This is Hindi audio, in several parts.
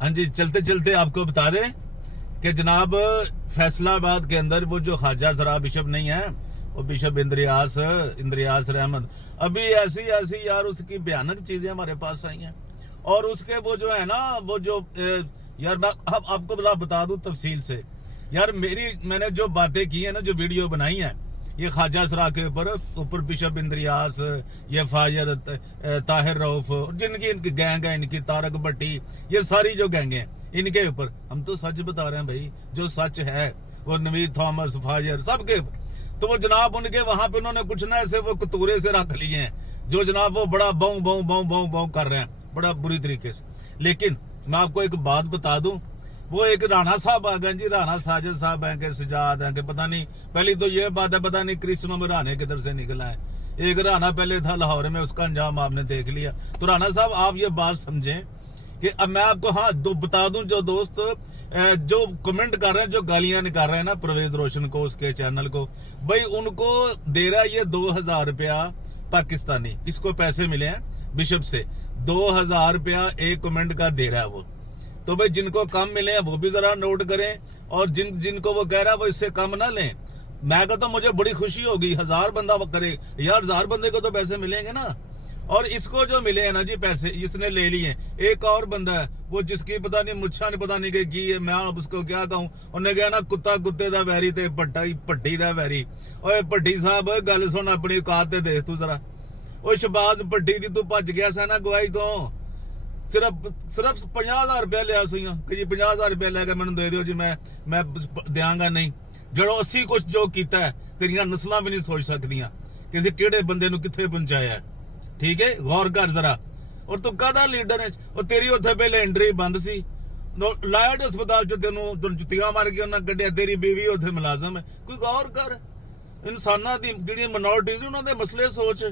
हाँ जी, चलते चलते आपको बता दें कि जनाब फैसलाबाद के अंदर वो जो ख्वाजा जरा बिशप नहीं है, वो बिशप इंद्रियास रहमत, अभी ऐसी ऐसी यार उसकी भयानक चीजें हमारे पास आई हैं। और उसके वो जो है ना, वो जो यार मैं आपको बता दूं तफसील से। यार मैंने जो बातें की है ना, जो वीडियो बनाई है ये ख्वाजा सरा के ऊपर बिशप इंद्रियास, ये फायर ताहिर रऊफ, जिनकी इनकी गैंग है, इनकी तारक भट्टी, ये सारी जो गैंग है इनके ऊपर हम तो सच बता रहे हैं भाई, जो सच है वो नवीद थॉमस फायर सबके। तो वो जनाब उनके वहां पे उन्होंने कुछ ना ऐसे वो कतूरे से रख लिए हैं, जो जनाब वो बड़ा बाऊ बाऊ बाऊ बाऊ बाऊ कर रहे हैं बड़ा बुरी तरीके से। लेकिन मैं आपको एक बात बता दूं, वो एक राणा साहब आ गए जी, राणा साजिद साहब हैं के सजाद हैं के, पता नहीं, पहली तो ये बात है पता नहीं क्रिश्चियनों में राणे किधर से निकला है। एक राणा पहले था लाहौर में, उसका अंजाम आपने देख लिया। तो राणा साहब आप ये बात समझें कि अब मैं आपको हाँ बता दूं, जो दोस्त जो कमेंट कर रहे हैं, जो गालियां निकाल रहे हैं ना परवेज रोशन को, उसके चैनल को, भाई उनको दे रहा है ये 2000 रुपया पाकिस्तानी, इसको पैसे मिले हैं बिशप से, 2000 रुपया एक कमेंट का दे रहा है वो। तो भाई जिनको कम मिले हैं वो भी जरा नोट करें, और जिनको वो कह रहा है वो इससे कम ना लें। मैं कहता हूं मुझे बड़ी खुशी होगी, 1000 बंदा वो करे यार, 1000 बंदे को तो पैसे मिलेंगे ना। और इसको जो मिले हैं ना जी पैसे, इसने ले लिए। एक और बंदा है वो जिसकी पता नहीं मुच्छा नहीं पता नहीं की है, मैं उसको क्या कहूं, उन्हें कहा ना कुत्ता कुत्ते दा वैरी ते भट्टी दा वैरी। ओए भट्टी साहब गल सुन, अपनी औकात ते देख तू जरा। ओ शहबाज भट्टी दी तू भज गया सा ना गवाही तो, सिर्फ 50,000 रुपया लिया सुइया कि जी 50,000 रुपया लेके मैंने दे दियो जी, मैं देंगा नहीं। जड़ो असी कुछ जो किया है तेरिया नस्लां भी नहीं सोच सकदियां कि केड़े बंदे नूं कित्थे पहुंचाया है। ठीक है, गौर कर जरा। और तू काहदा लीडर है, और तेरी उत्थे पहले एंट्री बंद सी, लायड अस्पताल च तेनों जुत्तियां मार के उन्हें कढ़िया, तेरी बीवी उत्थे मुलाजम है। कोई गौर कर, इंसानां दी जिहड़ियां माइनॉरिटीज उन्हां दे मसले सोच।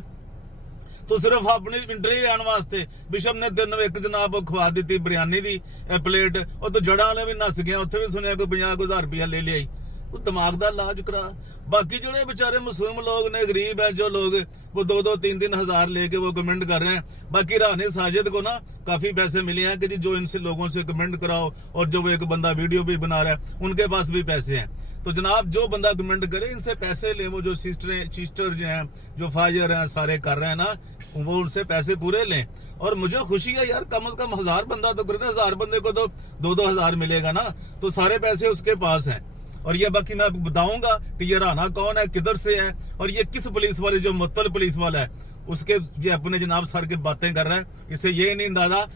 तो सिर्फ अपनी एंट्री लैन वास्ते बिशप ने तेन एक जनाब खवा दी बिरयानी की प्लेट, और तो जड़ा वाले भी नस गया, उत्थे भी सुनिया कोई 50,000 रुपया ले लिया। तू दिमाग का इलाज करा। बाकी जो बेचारे मुस्लिम लोग ने, गरीब है जो लोग, वो 2-2, 3-3 हजार लेके वो कमेंट कर रहे हैं। बाकी राणे साजिद को ना काफी पैसे मिले हैं कि जी जो इनसे लोगों से कमेंट कराओ, और जो वो एक बंदा वीडियो भी बना रहा है उनके पास भी पैसे हैं। तो जनाब जो बंदा कमेंट करे इनसे पैसे ले, वो जो सिस्टर जो हैं, जो फाजर हैं, सारे कर रहे हैं ना, वो उनसे पैसे पूरे लें। और मुझे खुशी है यार, कम से कम 1000 बंदा तो करे ना, 1000 बंदे को तो 2-2 हजार मिलेगा ना, तो सारे पैसे उसके पास हैं। और ये बाकी मैं आपको बताऊंगा कि ये राणा कौन है, किधर से है, और ये किस पुलिस वाले, जो मुअत्तल पुलिस वाला है उसके ये अपने जनाब सर के बातें कर रहा है, इसे ये नहीं अंदाजा